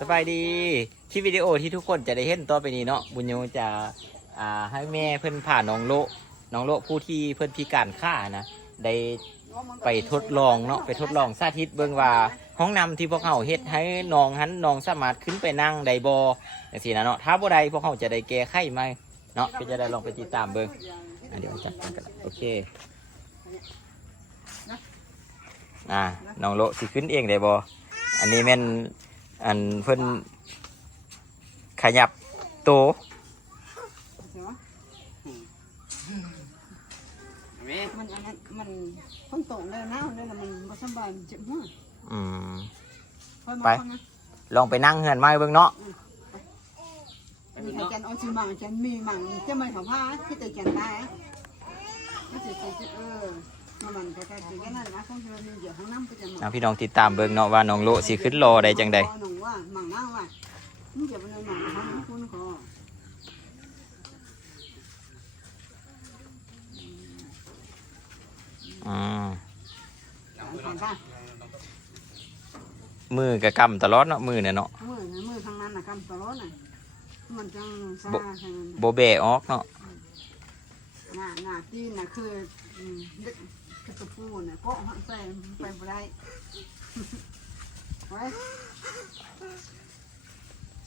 สบายดีคลิปวิดีโอที่ทุกคนจะได้เห็นต่อไปนี้เนาะบุญโยจะอ่าให้แม่เพื่อนผ่าน้องโลน้องโลผู้ที่เพื่อนพิการข้านะได้ไปทดลองเนาะไปทดลองสาธิตเบิ่งว่าห้องน้ำที่พวกเขาเฮ็ดให้น้องหันน้องสามารถขึ้นไปนั่งได้บ่จังซี่นะเนาะถ้าบ่ได้พวกเขาจะได้แก้ไขไหมเนาะก็จะได้ลองไปติดตามเบิ่งอะเดี๋ยวจัดกันกันโอเคอ่าน้องโลสิขึ้นเองได้บ่อันนี้แม่น อันเพิ่นขยับโตวมันอันนั้นมันฝนตกแล้วนะแล้วมันบ่สบายมันเจ็บหัวอืม ค่อยมาไป ฟังนะลองไปนั่งเฮือนไม้เบิ่งเนาะมีใครจันเอาชื่อมังจันมีมังจะไม่ถอผ้าที่แต่จันได้ก็จะจะเออมันก็จะเป็นแค่นั้นนะคงจะมีเดี๋ยวห้อ งน้ำก็จะหมดเอาพี่น้องติดตามเบิ่งเนาะว่าน้องโลสิขึ้นรอได้จังใดหนองว่ามังนั่งว่ามึงจะเป็นหนองห้องคุณขออืมผ่านป่ะมือกะกำตลอดเนาะมือเนี่ยเนาะมือมือทางนั้นนะกำตลอดน่ะมันจังซาทางนั้นโบเบะออกเนาะหน้าหน้าตีนน่ะคือเด็ กระปูน่ะก็หันใส่ไปบ่ได้ไว้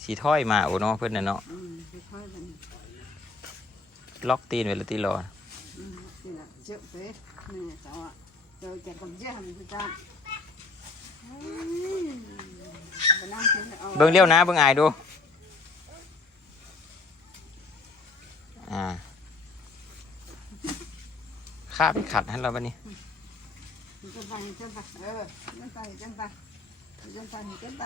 สีถ้อยมาโอ้เนาะเพิ่นน่ะเนาะอืมค่อยๆเป็นล็อกตีนไว้แล้วตีรออืมนี่แหละเจ็บเนี่เจ้าอะเจ้าจะคนเยี่ยมพี่จ้าไปนั่งกินอาเบิ่งเลี้ยวนะเบิ่งอายดู อ่า ข้าไปขัดให้เราบัดนี้จนไปจนไปเออจนไปจนไปจนไปจนไป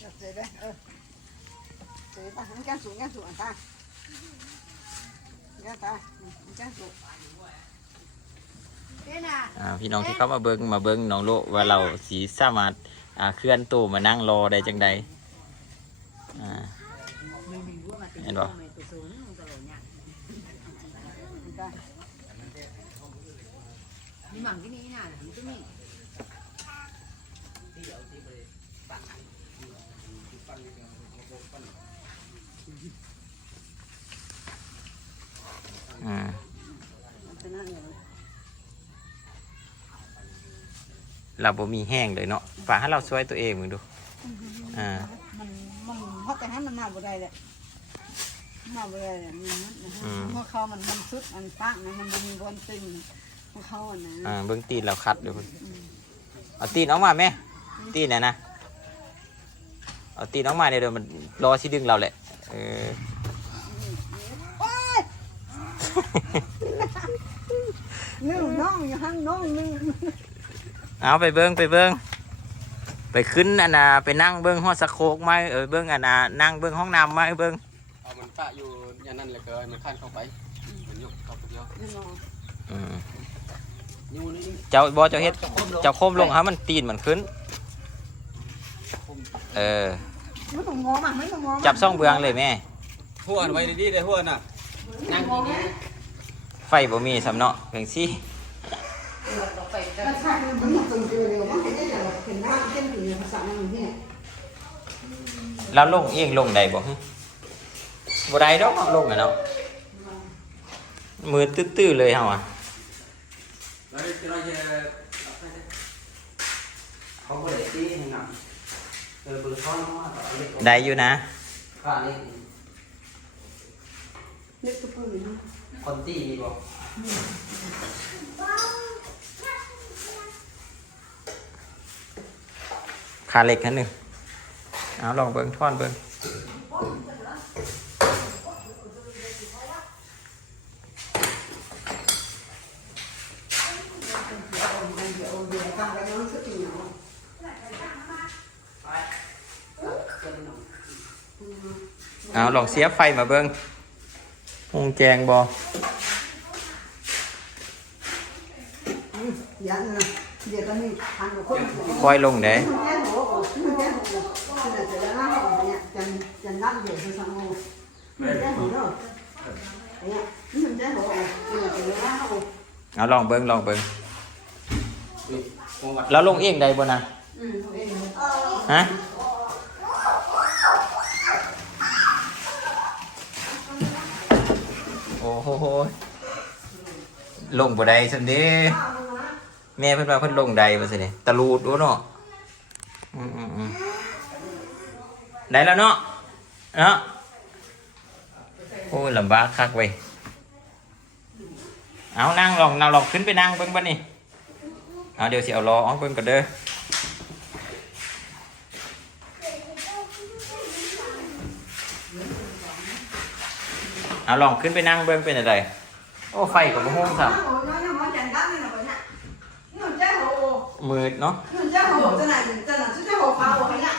จับเสร็จเลยเออเสร็จไปมันแก้สูงแก้สูงตาแก้ตาแก้สูงพี่น้องที่เข้ามาเบิ่งมาเบิ่งน้องโลว่าเราสีสามารถอ่าเคลื่อนตู้มานั่งรอได้จังใดอ่าเห็นบ่ Đi bằng cái này nào cái này อ่าเป็นนั่นเลยเราบ่มีแห้งเลยเนาะฝากให้เราช่วยตัวเองมึงดู อ่า มันมันเพราะแต่นั้นมันมาบ่ได้แหละมาบ่ได้แหละมันมันพวกเขามันมันสุดมันตั้งนะมันบ่มีบนตึงพวกเขาอะนะอ่าเบิ่งตีนเราคัดเดี๋ยวเพิ่นเอาตีนออกมาแม่ตีนน่ะนะเอาตีนออกมาเดี๋ยวเดี๋ยวมันรอสิดึงเราแหละเออ โอ้ย นึ่งน้องอยู่ห้างน้องนึ่งเอาไปเบิ่งไปเบิ่งไปขึ้นอันน่ะไปนั่งเบิ่งฮอดสะโคกไหมเออเบิ่งอันน่ะนั่งเบิ่งห้องน้ำไหมเบิ่งเอามันปะอยู่อย่างนั้นเลยเกินมันขั้นเข้าไปมันยกเข้าไปเดียวนี่น้องอืมนิ้วนี่เจ้าบ่เจ้าเฮ็ดเจ้าโคมลงฮะมันตีนมันขึ้น เออไม่ต้องงอมาไม่ต้องงอมาจับซ่องเบืองเลยแม่หัวไว้ดีๆเลยหัวน่ะนั่งกินนะ ไฟบ่มีสำเนาะเพียงซี่แต่ถ้ามันมันตึงเร็วมันจะได้เห็นหน้าเต้นถึงภาษาอย่างนี้แล้วลงเองลงได้บ่ฮึบ่ได้ดอกลงอะเนาะมือตื้อๆเลยเฮาอะเราจะเราจะเขาบริตีให้หนักเออเบอร์ซ้อนมากเล็กได้อยู่นะค่าเล็กเล็กกระปืนนะ คนตีมีบอกขาเหล็กอันหนึ่งเอาลองเบิ่งท่อนเบิ่งเดี๋ยวเดี๋ยวตั้งไว้น้องสักทีเนาะเอาลองเสียบไฟมาเบิ่ง วงแจงบ่ เดี๋ยวนะเดี๋ยวตอนนี้ทางกับคน คอยลงได้ มันแค่หัวอกมันแค่หัวอกขนาดจะล้างออกเนี่ยจันจันนั่งเดี๋ยวจะสั่งโอ้มันแค่หัวเนาะเนี่ยมันแค่หัวอกขนาดจะล้างออก เอาลองเบิ้งลองเบิ้ง นี่โอ้วัด แล้วลงเองได้บ่นะ อืมเอาเองเลย ฮะ โอ้โหลงบ่ได้ซั่นเด้แม่เพิ่นว่าเพิ่นลงได้ว่าซั่นนี่ตะลูดโอ้เนาะอืมๆได้แล้วเนาะเนาะโอ้ยลำบากคักเว้ยเอานั่งลองนั่งลองขึ้นไปนั่งเบิ่งบัดนี้เอาเดี๋ยวสิเอารอออกเบิ่งก่อนเด้อ เอาลองขึ้นไปนั่งเบิ้งเป็นอะไร โอ้ไฟกับห้องสับโอ้ยน้อยน้อยจันด้านนี่นะบ่เนี่ยนี่มันเจ้าโอ้มืดเนาะมันเจ้าโอ้จะไหนจะไหนจะเจ้าโอ้ฟ้าโอ้ให้เนี่ย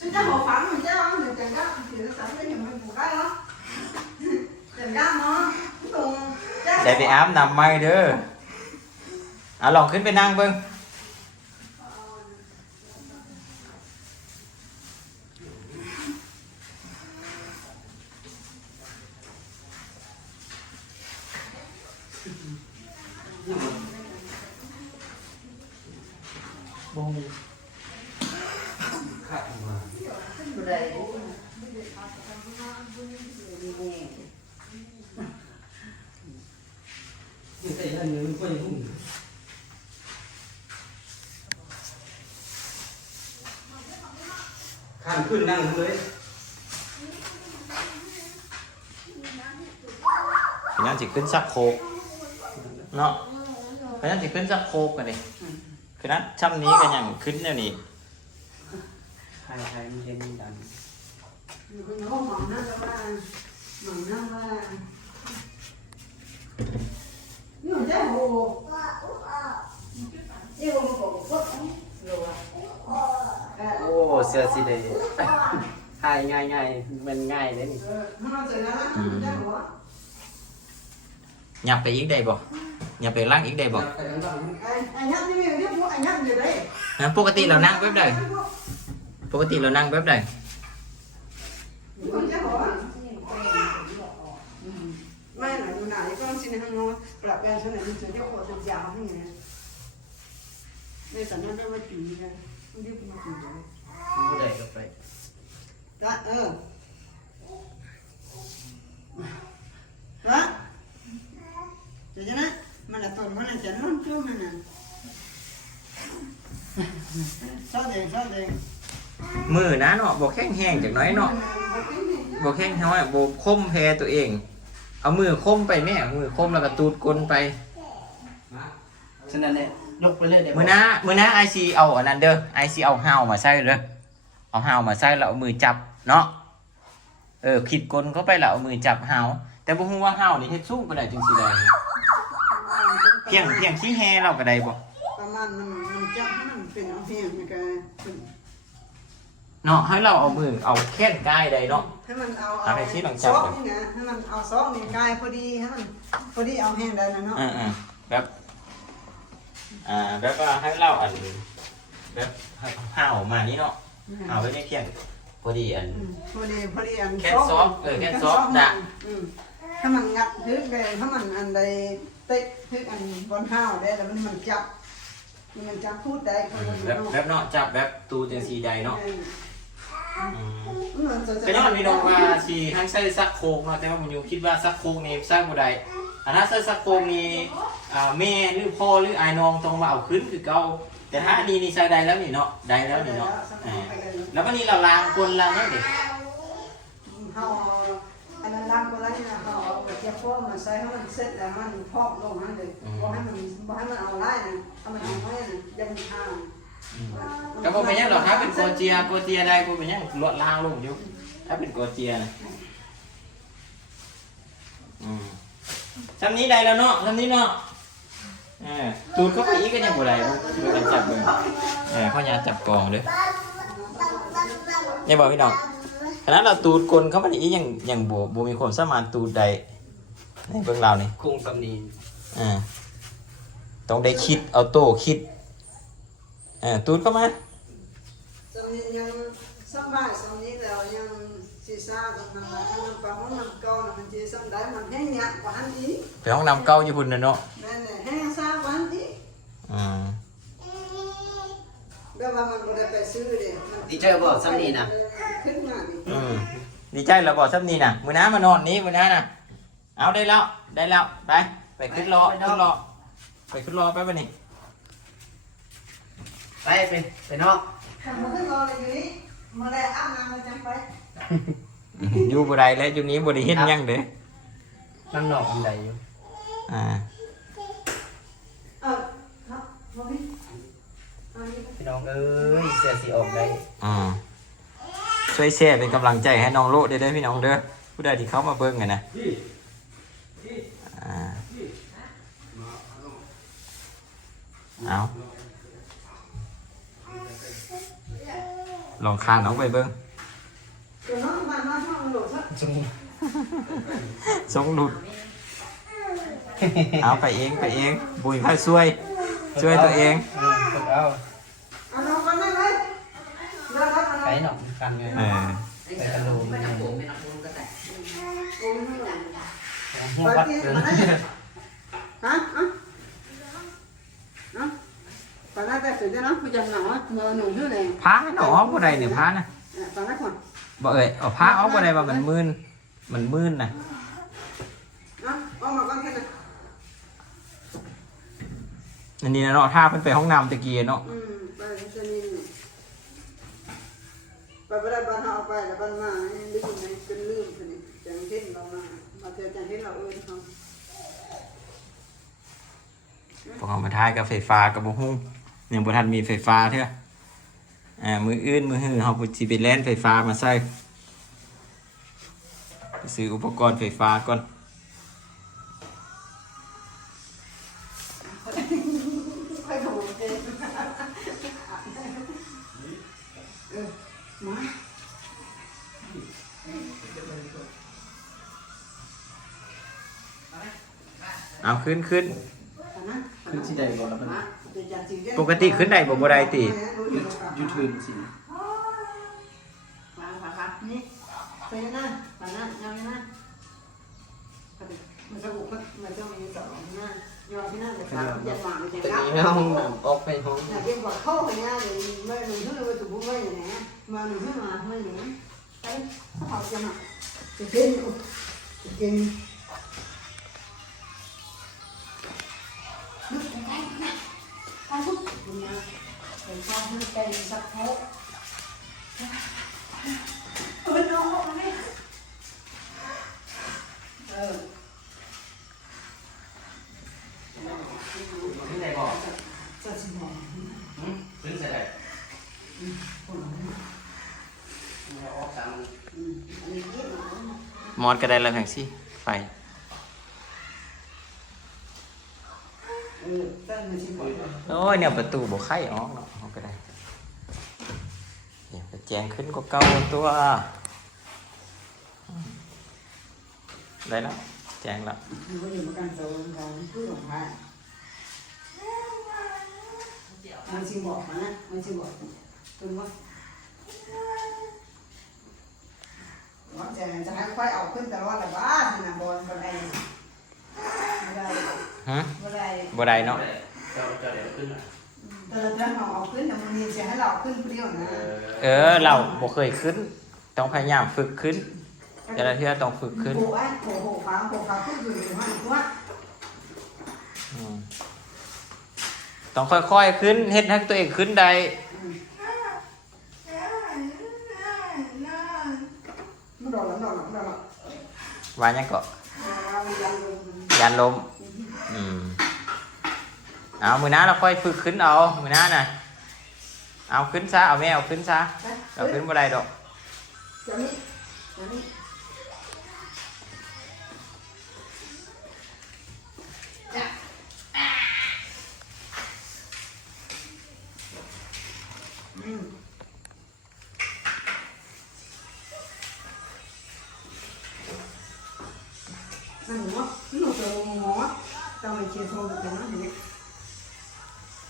จะเจ้าโอ้ฟ้ามันเจ้ามันจันด้านถือสามเป็นอย่างมันผูกได้เนาะจันด้านเนาะตรงเจ้าได้ไปอาบน้ำไหมเด้อเอาลองขึ้นไปนั่งเบิ้งบง ขาดออกมา บ่ได้ นี่แต่ยันนึงก็ยังหุ่น ข้ามขึ้นนั่งเลยพี่นั่นสิขึ้นซักโครกเนาะพี่นั่นสิขึ้นซักโครกกันดิคือนั้นช่ำนี้กันอย่างขึ้นเนี่ยนี่ใครใครมันเห็นดันมันโอ้หมองนั่นแล้วว่าหมองนั่นว่านี่มันเจ้าโอ้เจ้าโอ้ก็ก็โลอะ โอ้เสื้อสีแดงทายง่ายง่ายๆมันง่ายเลยนี่เออถ้ามันเสร็จแล้วนะมันเจ้าหัวหยับไปอีกได้บ่หยับไปล่างอีกได้บ่ไปนั่งบ้างไอ้ไอ้ยักษ์นี่มีเรียกว่าไอ้ยักษ์อยู่ไหนนะปกติเรานั่งแบบใดปกติเรานั่งแบบใดมันจะหัวไม่หน่อยดูหน่อยก็สิในห้องนอนปรับแปลงส่วนไหนมันจะเรียกว่าตัวยาวนี่ไงในสัญญาณได้ว่าปีนะ มันเรียกว่าปีนะบ่ได้ก็ไปได้เออฮะเดี๋ยวนะมันละต้นมันละจะน้องจุ่มันน่ะซอเดงซอเดงมือนะเนาะบ่แข็งแห้งจากหน้อยเนาะบ่แข็งน้อยบ่คมแพ้ตัวเอง เอามือคมไปแม่เอามือคมแล้วก็ตูดกลนไป ฉะนั้นเนี่ย ยกไปเลยเดี๋ยวมือหน้ามือหน้าไอซีเอาอันนั้นเด้อไอซีเอาห้าวมาใส่เด้อเอาห้าวมาใส่แล้วเอามือจับเนาะเออขีดกลเข้าไปแล้วเอามือจับห้าวแต่บ่ฮู้ว่าห้าวนี่เฮ็ดสู้ปานใดจึงสิได้เพียงเพียงขี้แฮเราก็ได้บ่ประมาณมันมันจับให้มันเป็นเอาเพียงมันก็เป็นเนาะให้เราเอามือเอาแค่นกายได้เนาะให้มันเอาเอาไปที่หลังจัซบอกก่อนนี่นะให้มันเอาซอกนี่กายพอดีให้มันพอดีเอาแห้งได้นะเนาะอ่าๆแบบ อ่าแบบว่าให้เราอันแบบห้าวมานี่เนาะเอาไว้ในเพียงพอดีอันอืมพอดีพอดีอันแค่ซอกเออแค่ซอกนะนะถ้ามันงัดทึกได้ถ้ามันอันใดเต็กทึกอันบนห้าวได้แล้วมันมันจับมันจับพูดได้คนมันแบบเนาะแบบเนาะจับแบบตูจังสีใดเนาะ อืมมันจะก็ย้อนพี่น้องว่าสีให้ใส่ซักโคกเนาะแต่ว่าผมอยู่คิดว่าซักโคกนี่สร้างบ่ได้อันถ้าใส่ซักโคกนี่อ่าแม่หรือพ่อหรืออายน้องต้องมาเอาขึ้นคือเก่าแต่ถ้านี้นี่ใส่ได้แล้วนี่เนาะได้แล้วนี่เนาะอ่าแล้ววันนี้เราล้างกลล้างแล้วดิเฮาอันนั้นล้างก็แล้วนี่นะเฮาเอาไปเก็บพวกมันใส่ให้มันเสร็จแล้วมันพอกลงนั่นเลยบ่ให้มันบ่ให้มันเอาไล่นะถ้ามันเอาไว้นะยังห้าว ก็บ่เป็นหยังหรอกถ้าเป็นโกเจียโกเจียได้บ่เป็นหยังลวดล้างลงอยู่ถ้าเป็นโกเจียนะอืมทำนี้ได้แล้วเนาะทำนี้เนาะเออตูดเข้าไปอีกก็ยังบ่ได้บ่บ่กันจับเลยเออพ่อยาจับกองเด้อเนี่ยบอกพี่น้องขณะเราตูดกลเข้ามาอีกยังยังบ่บ่มีความสามารถตูดใดในเบื้องเรานี่คุงสำนีอ่า ต้องได้คิดเอาโต้คิด à tuôn không á sắm bài xong như là nhưng chỉ sao thì mình là mình phải muốn làm câu là mình chỉ xong đấy mình hết nhạc của anh ý phải không? Làm câu như phun này nọ. Nên là hết sao của anh ý ừ bây giờ mình còn phải ซื้อ đi. Chơi bỏ sắm đi nè. ขึ้นมาดิอืมดีใจเราบอกซับนี่นะมือน้ามานอนนี้มือน้านะเอาได้แล้วได้แล้วไปไปขึ้นรอขึ้นรอไปขึ้นรอไปไปนี่ ไปไปไปนอกทำมาขึ้นรอเลยอยู่นี่มาได้อาบน้ำมาจังไปอยู่บ่ได้แล้วอยู่นี้บ่ได้เห็นหยังเด้อนั่งนอกอันใดอยู่อ่าเออครับมาพี่เอานี่ไปพี่น้องเอ้ยเสื้อสีออกได้อ่าช่วยแชร์เป็นกำลังใจให้น้องโลดได้เด้อพี่น้องเด้อผู้ใดที่เข้ามาเบิ่งกันนะอ่าเอา ลองคานออกไปเบิ่งเดี๋ยวน้องมาน้องช่องโหลดซะจุงทรงหลุด เอาไปเองไปเองบุญค่อยช่วย ช่วยตัวเองเออฝึกเอาเอาน้องกันได้เลยแล้วครับไปหนอกกันไงเออไปกระโดดไงโอ้ยไม่ไหวหัววัดเกิน ฮะฮะฮะ ตอนแรกแต่สุดจะเนาะผู้จังหนอเงอหนุ่มเท่าไหร่พาหนอบ่ได้เนี่ยพานะตอนแรกก่อนบ่เอ้ยเอาพาออกบ่ได้ว่ามันมื่นมันมื่นนะนะออกมาก่อนแค่นั้นอันนี้นะเนาะถ้าเพิ่นไปห้องน้ำตะกี้เนาะอืมไปชนิดไปไปได้บ้านเฮาไปแล้วบ้านมาลืมเลยเป็นลืมชนิดจังเห็นเรามามาเจอจังเห็นเราเอิ้นเขาพวกเขามาทายกับไฟฟ้ากับบ่ฮู้ ยังบ่ทันมีไฟฟ้าเด้ออ่ามืออื่นมือหือเฮาบ่สิไปแล่นไฟฟ้ามาใส่ซื้ออุปกรณ์ไฟฟ้าก่อนเอาขึ้นขึ้นขึ้นที่ใดก่อนแล้วมัน ป็นจังสิเด้ปกติขึ้นได้บ่บ่ได้ติ ยูทูบสิมาค่ะครับนี่ไปนั่นตอนนั้นยังนั่นมันจะบุกมันจะมีสองนั่นยอมที่นั่นเลยครับยันหวังจะแต่รับนี้ห้องน้ำออกไปห้องแต่เรียกว่าเข้าไปง่ายเลยเมื่อหนึ่งเท่าไรจะบุกไม่อย่างนี้มาหนึ่งเท่ามาไม่อย่างนี้ไปถ้าเขาจะมาจะกินจะกิน เป็นสักเท่าเออน้องเขาไม่เออขึ้นใดก่อนจะสิบอกขึ้นใส่ใดออกสามอันนี้เยอะนะมอดก็ได้แล้วแห่งสิไฟเออตั้งมาสิบอกโอ้ยเนี่ยประตูบ่ไข่ออกเนาะเอาก็ได้เนี่ยไป แจงขึ้นกว่าเก่าตัวได้แล้วแจงแล้วมันก็อยู่มากันโซนของผู้หลงพายมันสิบอกนะมันสิบอกคุณว่าว่าจะจะให้ค่อยเอาขึ้นแต่ว่าแต่ว่าสินะบอลบอลไอ้ไม่ได้ฮะไม่ได้บ่ได้เนาะเจ้าเจ้าเดี๋ยวขึ้นอะ แต่เราจะเอาขึ้นแต่มันมีจะให้เราขึ้นเปรี้ยวนะเออเราบ่เคยขึ้น ต้องพยายามฝึกขึ้น แต่ละเทื่อต้องฝึกขึ้นโอ้ยโอ้โหฟ้าโอ้ฟ้าขึ้นอยู่ในห้องว่าอืมต้องค่อยๆขึ้นเฮ็ดให้ตัวเองขึ้นได้ไม่โดนหรอกไม่โดนหรอกไม่โดนหรอกว่าหยังก็เรายังลงยานลมอืม เอามือน้าเราค่อยฝึกขึ้นเอา มือน้าน่ะ เอาขึ้นซะ เอาแม่เอาขึ้นซะ เอาขึ้นบ่ได้ดอก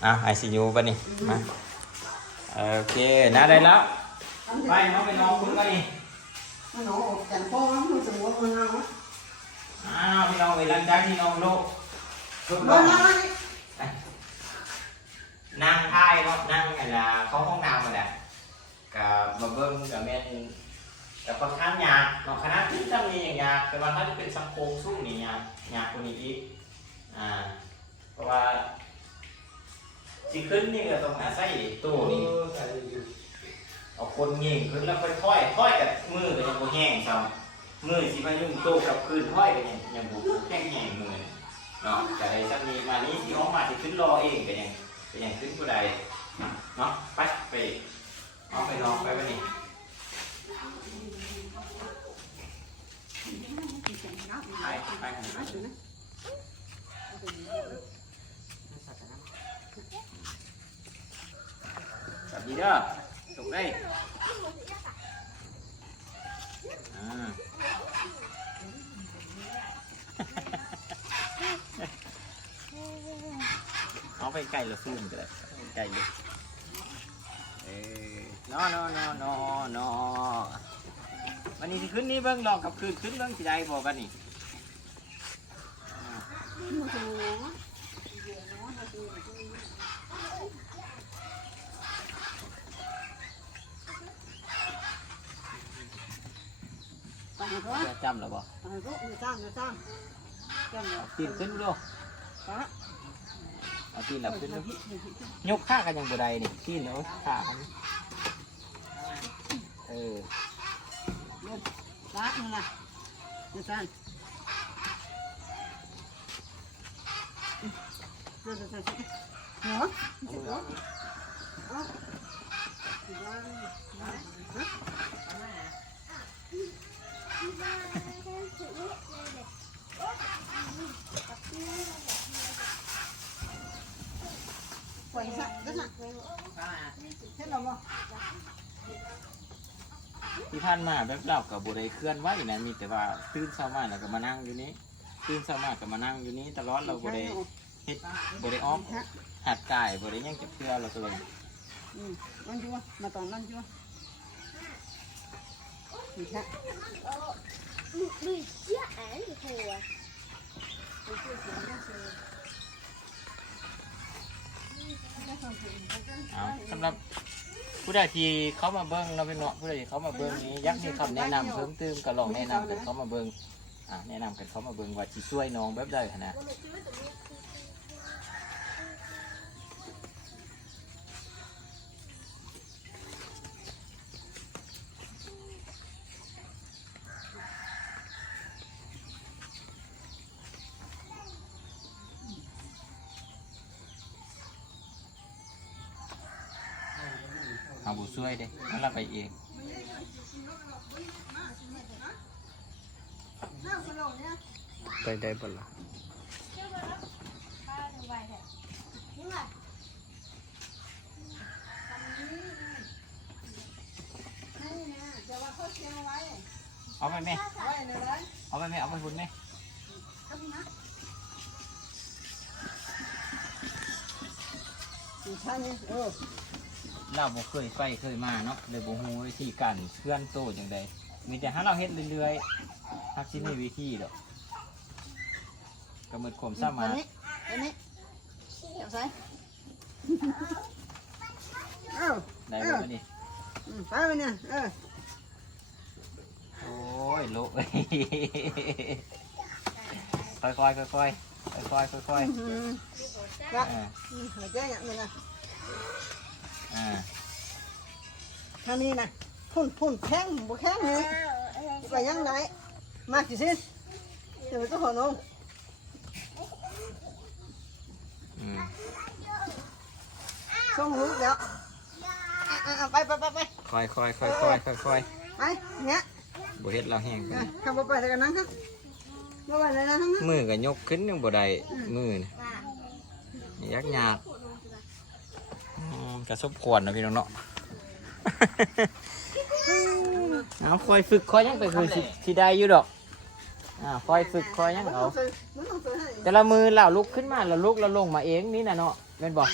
อะไอซียูป่ะนี่มาโอเคน่าได้แล้วไปน้องไปน้องคุณป่ะนี่หนูจันพ่อหนูจะว่ามันเอาอ้าวพี่น้องเวลาจากที่น้องโลกทดลบ้าอนงยังไงนั่งทถ่ายเนาะนั่งกันละเข้าห้องน้ำมาแหละกับมาเบิ้งกับแม่นแต่ค่อนข้างยากเนาะคณะที่จะมีอย่างยากแต่ว่าถ้าจะเป็นสังคมสู้นี่ยากยากกว่านี้อีกอ่าเพราะว่า สิขึ้นนี่ก็ต้องอาศัยตู้นี่ใส่อยู่เอาคนเง่งขึ้นแล้วค่อยค่อยค่อยกับมือก็ยังบ่แห้งซ้ำมือสิมายุ่งตู้กับคืนค่อยก็ยังยังบ่แห้งแห้งมือเนาะแต่ไอ้สักนี้มานี้ที่ออกมาสิขึ้นรอเองก็ยังก็ยังขึ้นผู้ใดเนาะไปไปเอาไปนอนไปวันนี้ไปไปไปสวัสดี เด้อถูกได้อ่าเอาไปไก่ละซูมก็ได้เอาไก่เลยเออนอนอนอนอนอวันนี้ขึ้นนี่เบิ่งลองกับคืนขึ้นเบิ่งสิได้บอกกันนี่ ไปเถอะ จะจำหรือเปล่าไปเถอะมีจ้างมีจ้างจ้างเนาะตีนขึ้นดูไปเอาตีนหลับขึ้นดูยกข้ากันยังบ่ได้นี่ตีนเอาขากันเออรักนี่นะมีจ้างเดี๋ยวเดี๋ยวเดี๋ยวเนาะเอามือเอา ปล่อยซะนั่นน่ะเห็นหรอบ่ ที่ผ่านมาแบบเรากับบ่ได้เคลื่อนไหวนะมีแต่ว่าตื่นเช้ามาแล้วก็มานั่งอยู่นี้ตื่นเช้ามาก็มานั่งอยู่นี้ตลอดเราบ่ได้เฮ็ดบ่ได้ออมหัดกายบ่ได้หยังจะเพื่อเราก็เลยอืมมันจัวมาตอนนั้นจัวนี่ฮะ Lyssna är på. เอาสำหรับ ผู้ใดที่เขามาเบิ้งเราเป็นเนาะผู้ใดที่เขามาเบิ้งนี้อยักมีคำแนะนำเพิ่มเติมก็ลองแนะนำกันเขามาเบิ้งอ่าแนะนำกันเขามาเบิ้งว่าสิช่วยน้องแบบใดหั้นนะ เอาบุช่วยเด้นั่นเรา ไปเองไปได้บ่ล่ะเอาไปไหมเอาไปไหมเอาไปคุณไหมนี่ท่านี่เออ เราบ่เคยไปเคยมาเนาะเลยบ่ฮู้วิธีการเคลื่อนโตจังใดมีแต่ให้เราเฮ็ดเรื่อยๆฮักสิมีวิธีดอกก็หมดความสามารถอันนี้อันนี้เดี๋ยวใส่เออได้บ่บัดนี้อืมไปไปเนี่ยเออโอ้ยโลกค่อยๆค่อยๆค่อยๆค่อยอืมๆก็อ่าอืมหัวใจอย่างนี้นะ อ่าท่านี้นะพุ่นพุ่นแข้งบุแข้งนี่ไปยังไงมากี่สิ้นเดี๋ยวไปตัวหัวนมอืมส่งลูกเดี๋ยวอะอะอะไปไปไปไปค่อยๆค่อยๆค่อยๆค่อยไปเงี้ยๆบ่เฮ็ดเราแห้งเออขับรถไปแล้วกันนะครับมาไปเลยนะทั้งนั้นมือก็ยกขึ้นยังบ่ได้มือนี่ยักยากอืม กระสบควรนะพี่น้องเนาะ เอาคอยฝึกคอยยังไปคือสิสิได้อยู่ดอกอ่าคอยฝึกคอยยังมันเอาต้องซื้อมันต้องซื้อให้แต่ละมือเราลุกขึ้นมาเราลุกเราลงมาเองนี่นะเนาะเป็นบอก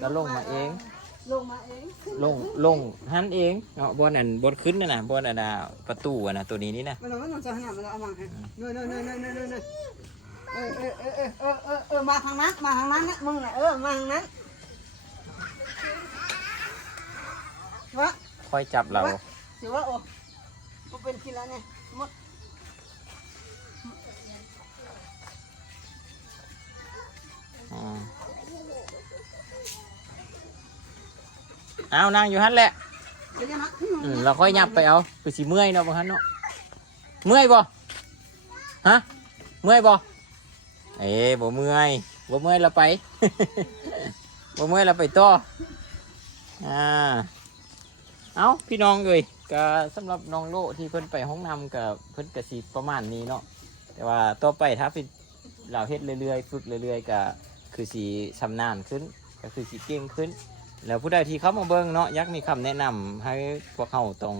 เราลงมาเอง ลงมาเองลงลงหันเองเนาะบนอันบนขึ้นนะนะบนอันน่ะประตูอะนะตัวนี้นี่นะมันต้องมันต้องซื้อให้มันต้องเอามาให้เนู่นเนู่นเนู่นเนู่นเนู่นเนู่นเออเออเออเออเออเออเออมาทางนั้นมาทางนั้นนะมึงน่ะเออมาทางนั้น วะค่อยจับเราถือว่าโอ้ก็เป็นทีละเนี่ยหมดอืมเอานั่งอยู่ฮั่นแหละเดี๋ยวนะอืมเราค่อยยับไปเอาคือสิเมื่อยเนาะบ่ฮั่นเนาะเมื่อยบ่ฮะเมื่อยบ่เอ้บ่เมื่อยบ่เมื่อยเราไป บ่เมื่อยเราไปต่ออ่าเอาพี่น้องเอ้ยก็สำหรับน้องโลที่เพิ่นไปห้องน้ำกับเพิ่นก็สิประมาณนี้เนาะแต่ว่าต่อไปถ้าเป็นเราเฮ็ดเรื่อยๆ ฝึกเรื่อยๆก็คือสิชำนาญขึ้น ก็คือสิเก่งขึ้น แล้วผู้ใดที่เข้ามาเบิ่งเนาะอยักมีคำแนะนำให้พวกเขาตรง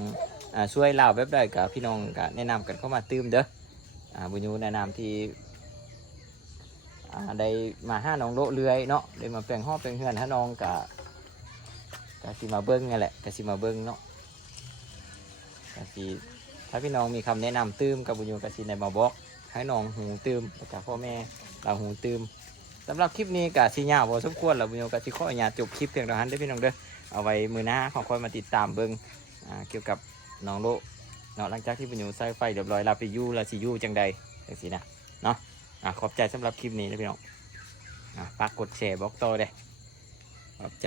อ่าช่วยเล่าแบบใดกับพี่น้องก็แนะนำกันเข้ามาตื้มเด้ออ่าบุญยูแนะนำที่ ได้มาห้าน้องโลเรือยเนาะได้มาแปลงห้องแปลงเฮือนห้น้องกะกะสิมาเบิ้งนี่แหละกะสิมาเบิ้งเนาะกะสิถ้าพี่น้องมีคำแนะนำตื้มกับบุญยูกะสิได้มาบอกให้น้องหูตื้มกับพ่อแม่เราหูตื้มสำหรับคลิปนี้กะสิยาวพอสมควรแล้วบุญโยกะสิข้ออนุญาตจบคลิปเพียงเท่านั้นได้พี่น้องเด้อเอาไว้มือหน้าของคอยมาติดตามเบิ่งเกี่ยวกับน้องโลเนาะหลังจากที่บุญโยใส่ไฟเรียบร้อยลาไปยู่ลาสิยู่จังใดจังสินะเนาะ อะขอบใจสำหรับคลิปนี้นะพี่น้องอ่าฝากกดแชร์บอกต่อเด้อขอบใจ